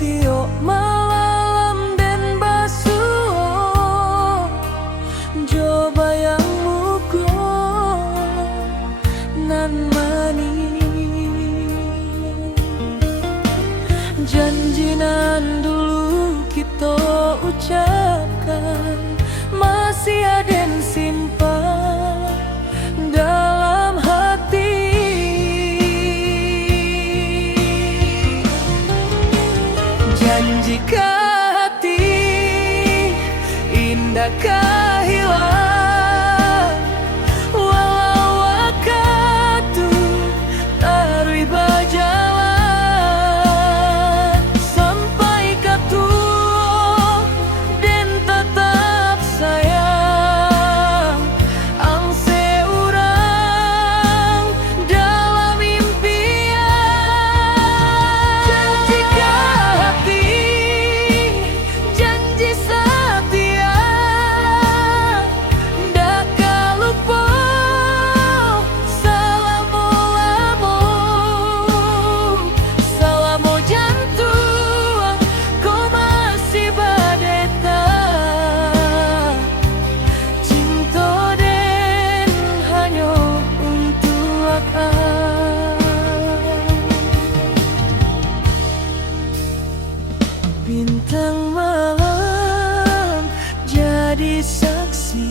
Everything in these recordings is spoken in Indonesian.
tiok malam den basuh jo bayangmu nan manis. Janji nan dulu kita ucapkan masih ada simpan dalam hati. Janjikah hati indahkah hilang walau waktu tarui berjalan sampai katu dan tetap sayang ang seorang dalam impian. Janjikah hati janji setia dak lupa salamu salamu jantung kau masih badeta cinta den hanya untuk akan bintang malam jadi saksi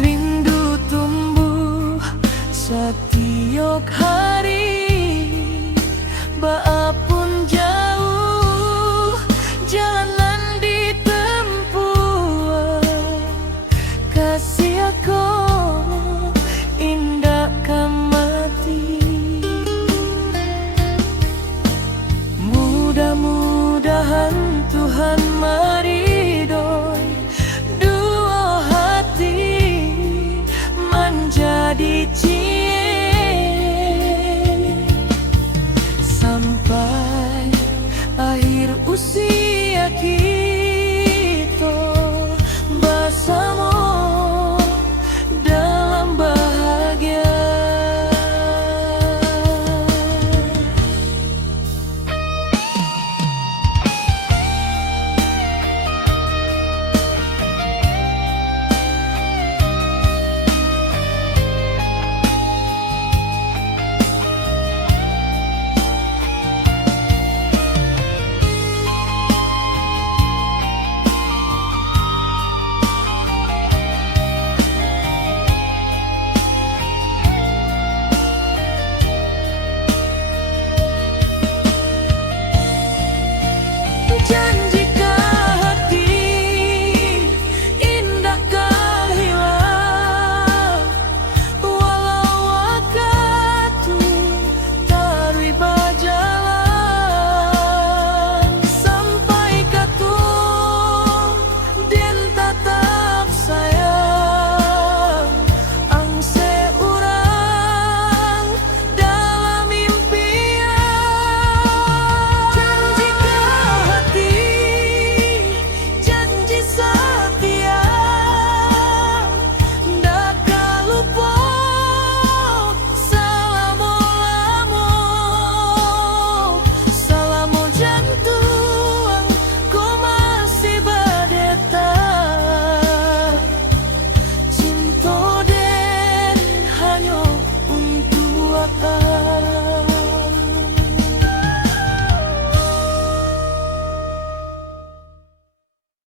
rindu tumbuh setiap hari.